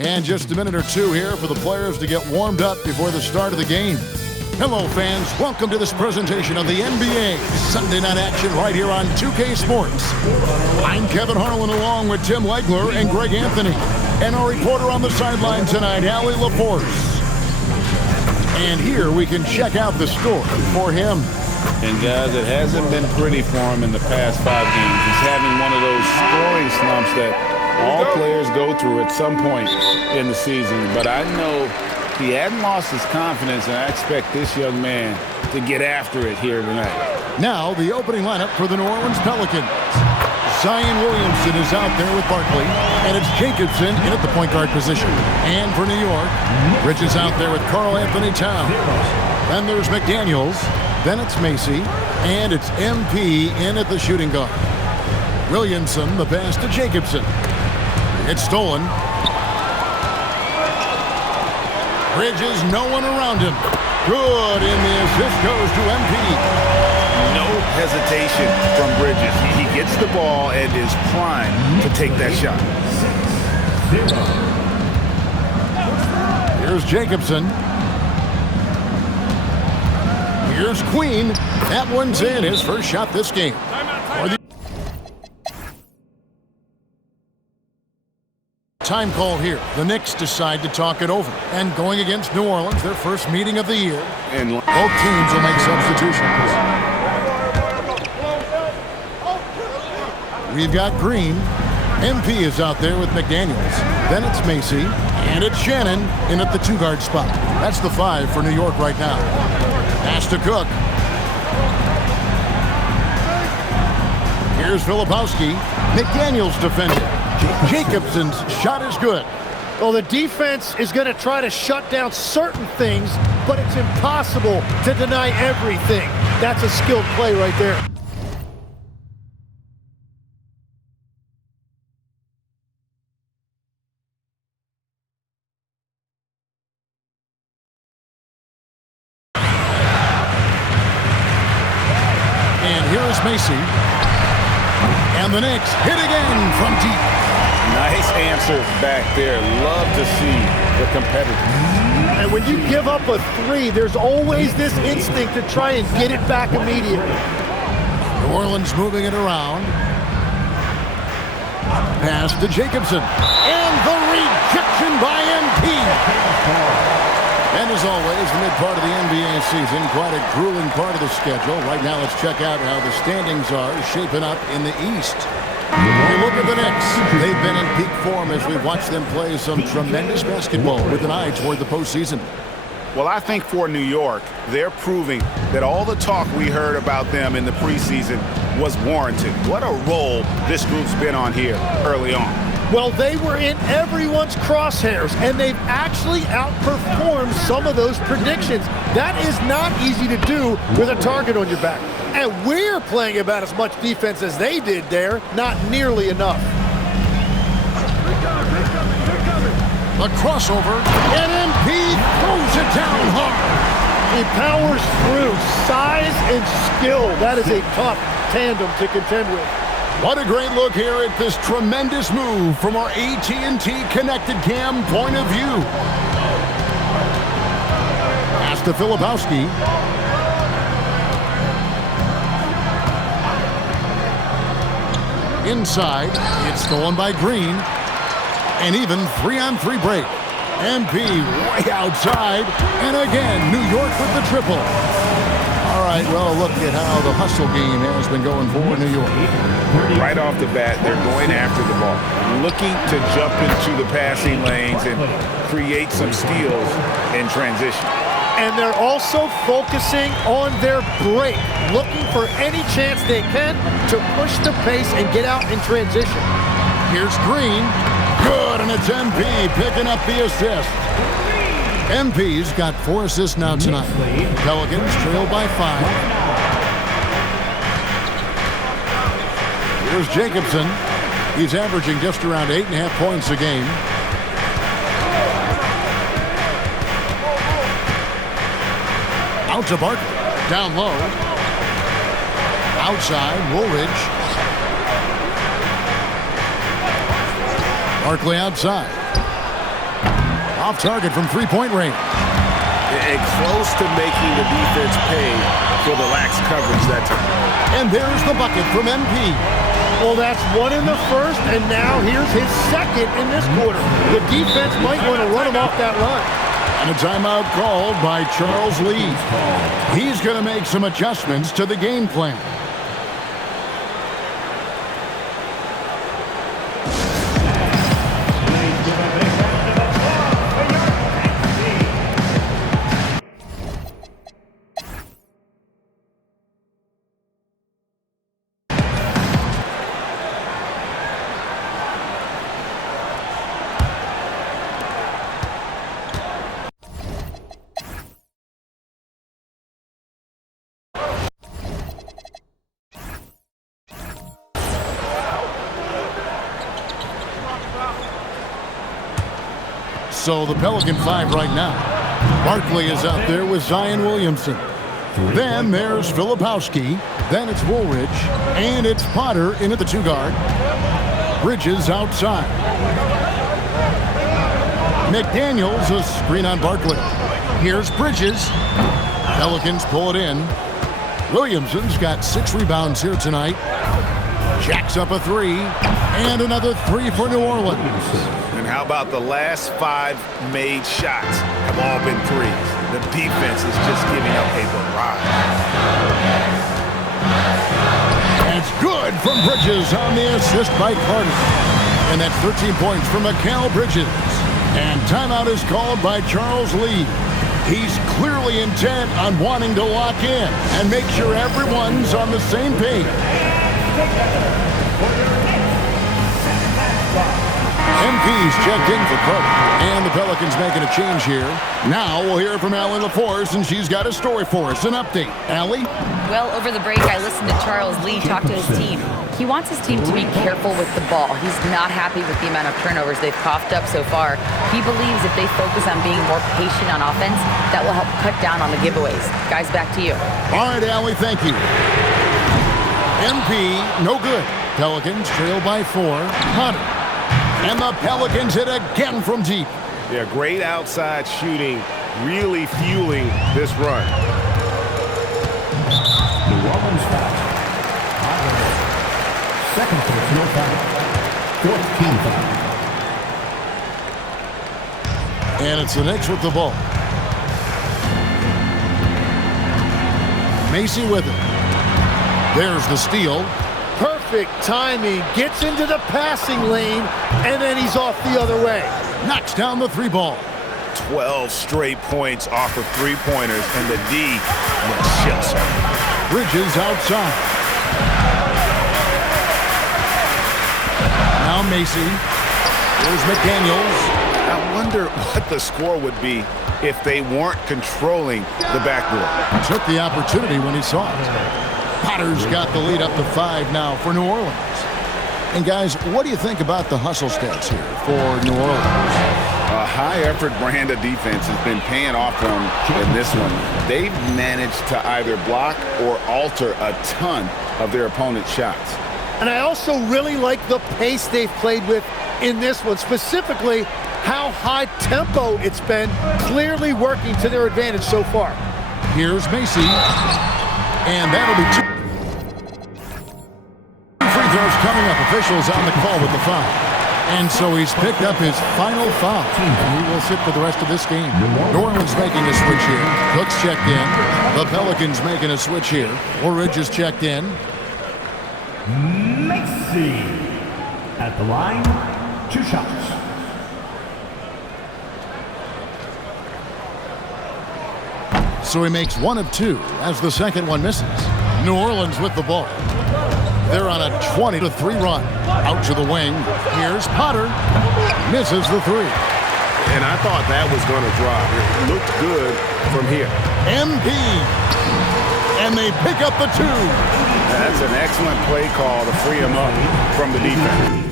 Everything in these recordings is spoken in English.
And just a minute or two here for the players to get warmed up before the start of the game. Hello, fans. Welcome to this presentation of the NBA Sunday Night Action right here on 2K Sports. I'm Kevin Harlan along with Tim Legler and Greg Anthony. And our reporter on the sideline tonight, Allie LaForce. And here we can check out the score for him. And guys, it hasn't been pretty for him in the past 5 games. He's having one of those scoring slumps that all players go through at some point in the season. But I know he hadn't lost his confidence, and I expect this young man to get after it here tonight. Now the opening lineup for the New Orleans Pelicans. Zion Williamson is out there with Barkley, and it's Jacobson in at the point guard position. And for New York, Bridges out there with Karl Anthony Towns. Then there's McDaniels, then it's Macy, and it's MP in at the shooting guard. Williamson, the pass to Jacobson. It's stolen. Bridges, no one around him. Good, and the assist goes to MP. No hesitation from Bridges. He gets the ball and is primed to take that shot. Here's Jacobson. Here's Queen. That one's in, his first shot this game. Time call here. The Knicks decide to talk it over. And going against New Orleans, their first meeting of the year. And both teams will make substitutions. We've got Green. MP is out there with McDaniels. Then it's Macy. And it's Shannon in at the two-guard spot. That's the 5 for New York right now. Pass to Cook. Here's Filipowski. McDaniels defending. Jacobson's shot is good. Well, the defense is going to try to shut down certain things, but it's impossible to deny everything. That's a skilled play right there. And here is Macy. And the Knicks hit again from deep. Nice answer back there. Love to see the competitors. And when you give up a 3, there's always this instinct to try and get it back immediately. New Orleans moving it around. Pass to Jacobson. And the rejection by MP. And as always, the mid part of the NBA season, quite a grueling part of the schedule. Right now, let's check out how the standings are shaping up in the East. When we look at the Knicks, they've been in peak form as we've watched them play some tremendous basketball with an eye toward the postseason. Well, I think for New York, they're proving that all the talk we heard about them in the preseason was warranted. What a role this group's been on here early on. Well, they were in everyone's crosshairs, and they've actually outperformed some of those predictions. That is not easy to do with a target on your back. And we're playing about as much defense as they did there, not nearly enough. The crossover, and MP throws it down hard. He powers through. Size and skill. That is a tough tandem to contend with. What a great look here at this tremendous move from our AT&T Connected Cam point of view. Pass to Filipowski. Inside, it's stolen by Green. And even 3-on-3 break. MP way outside. And again, New York with the triple. All right, well, look at how the hustle game has been going for New York. Right off the bat, they're going after the ball, looking to jump into the passing lanes and create some steals in transition. And they're also focusing on their break, looking for any chance they can to push the pace and get out in transition. Here's Green. Good, and it's MP picking up the assist. MP's got 4 assists now tonight. Pelicans trail by 5. Here's Jacobson. He's averaging just around 8.5 points a game. Out to Barkley. Down low. Outside, Woolridge. Barkley outside. Off target from three-point range. And close to making the defense pay for the lax coverage that time. And there's the bucket from MP. Well, that's one in the first, and now here's his second in this quarter. The defense might want to run him off that run. And a timeout called by Charles Lee. He's going to make some adjustments to the game plan. So the Pelican 5 right now. Barkley is out there with Zion Williamson. Then there's Filipowski. Then it's Woolridge. And it's Potter in at the 2-guard. Bridges outside. McDaniels a screen on Barkley. Here's Bridges. Pelicans pull it in. Williamson's got 6 rebounds here tonight. Jacks up a 3. And another 3 for New Orleans. And how about the last 5 made shots have all been threes? The defense is just giving up a barrage. It's good from Bridges on the assist by Carter. And that's 13 points from Mikal Bridges. And timeout is called by Charles Lee. He's clearly intent on wanting to lock in and make sure everyone's on the same page. MP's checked in for Carter. And the Pelicans making a change here. Now we'll hear from Allie LaForce, and she's got a story for us. An update. Allie? Well, over the break, I listened to Charles Lee talk to his team. He wants his team to be careful with the ball. He's not happy with the amount of turnovers they've coughed up so far. He believes if they focus on being more patient on offense, that will help cut down on the giveaways. Guys, back to you. All right, Allie, thank you. MP, no good. Pelicans trail by 4. Hunter. And the Pelicans hit again from deep. Yeah, great outside shooting, really fueling this run. New Orleans foul. Second personal foul. Fourth team foul. And it's the Knicks with the ball. Macy with it. There's the steal. Perfect timing. Gets into the passing lane, and then he's off the other way. Knocks down the 3 ball. 12 straight points off of 3-pointers, and the D chills her. Bridges outside. Now Macy. Here's McDaniels. I wonder what the score would be if they weren't controlling the backboard. Took the opportunity when he saw it. Potter's got the lead up to 5 now for New Orleans. And guys, what do you think about the hustle stats here for New Orleans? A high-effort brand of defense has been paying off for them in this one. They've managed to either block or alter a ton of their opponent's shots. And I also really like the pace they've played with in this one, specifically how high tempo it's been, clearly working to their advantage so far. Here's Macy. And that'll be 2 free throws coming up. Officials on the call with the foul. And so he's picked up his final foul. And he will sit for the rest of this game. New Orleans making a switch here. Cook's checked in. The Pelicans making a switch here. Woolridge is checked in. Macy at the line. 2 shots. So he makes 1 of 2 as the second one misses. New Orleans with the ball. They're on a 20-3 run. Out to the wing. Here's Potter. Misses the 3. And I thought that was going to drop. It looked good from here. MP. And they pick up the 2. That's an excellent play call to free him up from the defense.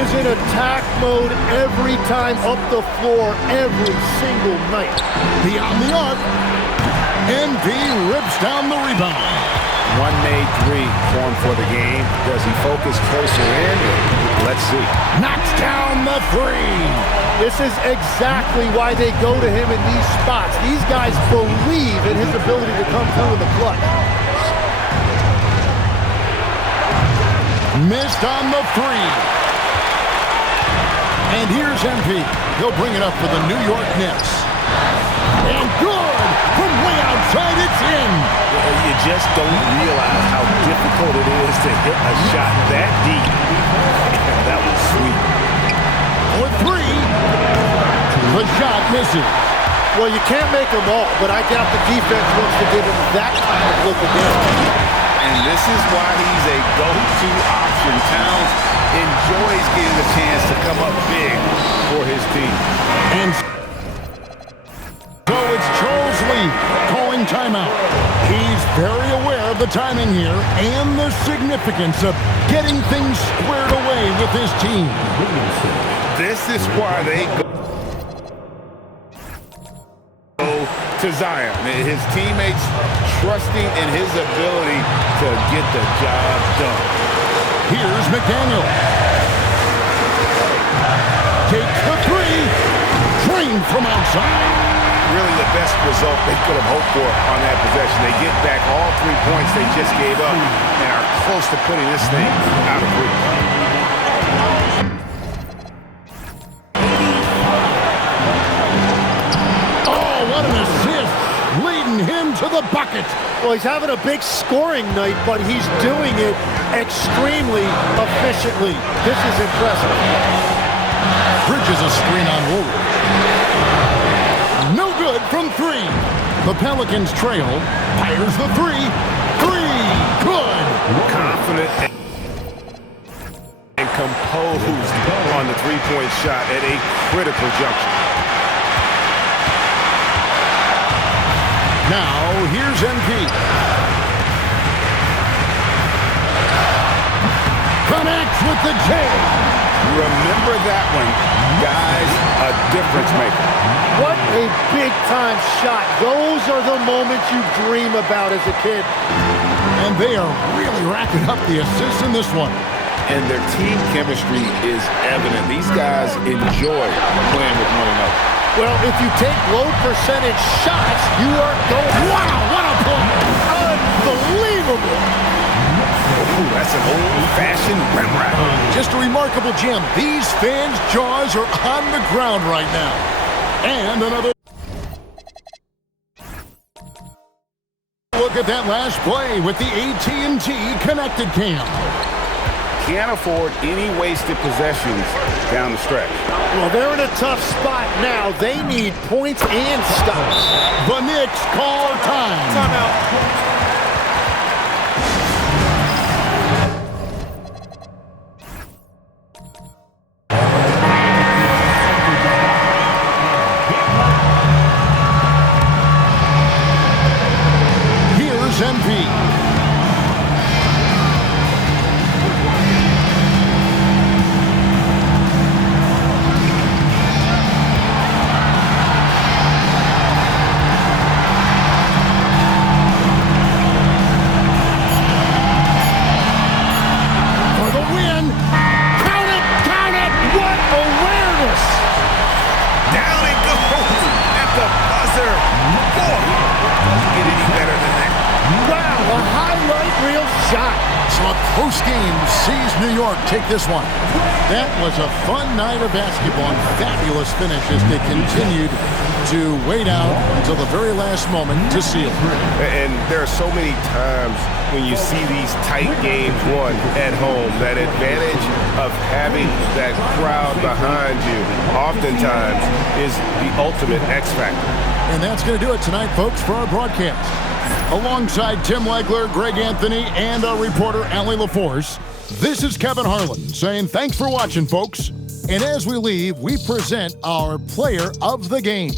is in attack mode every time up the floor, every single night. Beyond the arc. NP rips down the rebound. One made three formed for the game. Does he focus closer in? Let's see. Knocks down the three. This is exactly why they go to him in these spots. These guys believe in his ability to come through in the clutch. Missed on the three. And here's MP. He'll bring it up for the New York Knicks. And good! From way outside, it's in! You just don't realize how difficult it is to hit a shot that deep. That was sweet. For three. The shot misses. Well, you can't make them all, but I doubt the defense wants to give him that kind of look again. And this is why he's a go-to option. Towns enjoys getting the chance to come up big for his team. And so it's Charles Lee calling timeout. He's very aware of the timing here and the significance of getting things squared away with his team. This is why they go to Zion. His teammates trusting in his ability to get the job done. Here's McDaniel. Takes the three. Trained from outside. Really the best result they could have hoped for on that possession. They get back all 3 points they just gave up and are close to putting this thing out of reach. Oh, what an assist. Leading him to the bucket. Well, he's having a big scoring night, but he's doing it extremely efficiently. This is impressive. Bridges a screen on Woolard. No good from three. The Pelicans trail. Fires the three. Three. Good. Confident and composed on the three-point shot at a critical juncture. Now, here's MP. Connects with the J. Remember that one, guys, a difference maker. What a big-time shot. Those are the moments you dream about as a kid. And they are really racking up the assists in this one. And their team chemistry is evident. These guys enjoy playing with one another. Well, if you take low percentage shots, you are going. Wow, what a play! Unbelievable! Ooh, that's an old-fashioned rim rack. Just a remarkable gem. These fans' jaws are on the ground right now. And another. Look at that last play with the AT&T Connected Cam. Can't afford any wasted possessions down the stretch. Well, they're in a tough spot now. They need points and stops. The Knicks call time. Timeout. Here's MP. Post-game sees New York take this one. That was a fun night of basketball and fabulous finish as they continued to wait out until the very last moment to seal. And there are so many times when you see these tight games won at home, that advantage of having that crowd behind you oftentimes is the ultimate X factor. And that's going to do it tonight, folks, for our broadcast. Alongside Tim Legler, Greg Anthony, and our reporter, Allie LaForce, this is Kevin Harlan saying thanks for watching, folks. And as we leave, we present our player of the game.